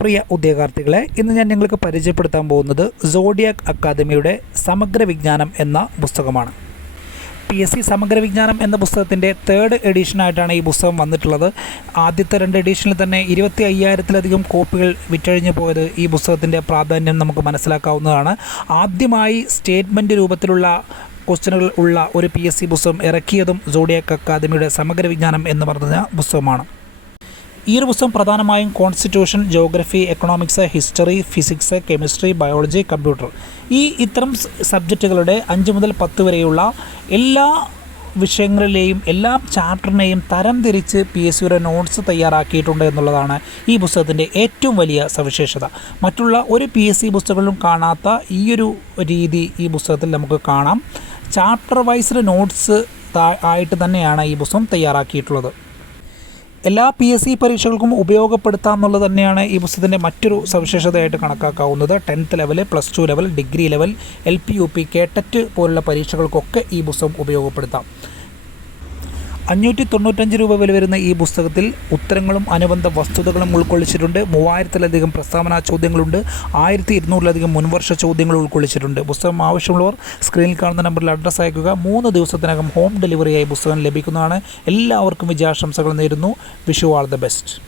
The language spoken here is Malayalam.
പ്രിയ ഉദ്യോഗാർത്ഥികളെ ഇന്ന് ഞാൻ നിങ്ങൾക്ക് പരിചയപ്പെടുത്താൻ പോകുന്നത് സോഡിയാക് അക്കാദമിയുടെ സമഗ്ര വിജ്ഞാനം എന്ന പുസ്തകമാണ്. പി എസ് സി സമഗ്ര വിജ്ഞാനം എന്ന പുസ്തകത്തിന്റെ തേർഡ് എഡീഷനായിട്ടാണ് ഈ പുസ്തകം വന്നിട്ടുള്ളത്. ആദ്യത്തെ രണ്ട് എഡീഷനിൽ തന്നെ ഇരുപത്തി അയ്യായിരത്തിലധികം കോപ്പികൾ വിറ്റഴിഞ്ഞു പോയത് ഈ പുസ്തകത്തിന്റെ പ്രാധാന്യം നമുക്ക് മനസ്സിലാക്കാവുന്നതാണ്. ആദ്യമായി സ്റ്റേറ്റ്മെന്റ് രൂപത്തിലുള്ള ക്വസ്റ്റ്യനുകൾ ഉള്ള ഒരു പി എസ് സി പുസ്തകം ഇറക്കിയതും സോഡിയാക് അക്കാദമിയുടെ സമഗ്ര വിജ്ഞാനം എന്ന് പറഞ്ഞ പുസ്തകമാണ്. ഈ ഒരു പുസ്തകം പ്രധാനമായും constitution geography economics history physics chemistry biology computer ഈ ഇത്തരം സബ്ജക്റ്റുകളുടെ അഞ്ച് മുതൽ പത്ത് വരെയുള്ള എല്ലാ വിഷയങ്ങളിലെയും എല്ലാ ചാപ്റ്ററിനെയും തരംതിരിച്ച് പി എസ് സിയുടെ നോട്ട്സ് തയ്യാറാക്കിയിട്ടുണ്ട് എന്നുള്ളതാണ് ഈ പുസ്തകത്തിന്റെ ഏറ്റവും വലിയ സവിശേഷത. മറ്റുള്ള ഒരു പി എസ് സി പുസ്തകങ്ങളിലും കാണാത്ത ഈയൊരു രീതി ഈ പുസ്തകത്തിൽ നമുക്ക് കാണാം. ചാപ്റ്റർ വൈസ്ഡ് നോട്ട്സ് ആയിട്ട് തന്നെയാണ് ഈ പുസ്തകം തയ്യാറാക്കിയിട്ടുള്ളത്. എല്ലാ പി എസ് സി പരീക്ഷകൾക്കും ഉപയോഗപ്പെടുത്താം എന്നുള്ളത് തന്നെയാണ് ഈ പുസ്തകത്തിന്റെ മറ്റൊരു സവിശേഷതയായിട്ട് കണക്കാക്കാവുന്നത്. Tenth level plus two level degree level L P U P കേട്ടറ്റ് പോലുള്ള പരീക്ഷകൾക്കൊക്കെ ഈ പുസ്തകം ഉപയോഗപ്പെടുത്താം. അഞ്ഞൂറ്റി തൊണ്ണൂറ്റഞ്ച് രൂപ വില വരുന്ന ഈ പുസ്തകത്തിൽ ഉത്തരങ്ങളും അനുബന്ധ വസ്തുതകളും ഉൾക്കൊള്ളിച്ചിട്ടുണ്ട്. മൂവായിരത്തിലധികം പ്രസ്താവനാ ചോദ്യങ്ങളുണ്ട്. ആയിരത്തി ഇരുന്നൂറിലധികം മുൻവർഷ ചോദ്യങ്ങൾ ഉൾക്കൊള്ളിച്ചിട്ടുണ്ട്. പുസ്തകം ആവശ്യമുള്ളവർ സ്ക്രീനിൽ കാണുന്ന നമ്പറിൽ അഡ്രസ്സ് അയക്കുക. മൂന്ന് ദിവസത്തിനകം ഹോം ഡെലിവറിയായി പുസ്തകം ലഭിക്കുന്നതാണ്. എല്ലാവർക്കും വിജയാശംസകൾ നേരുന്നു. Vishu all the best.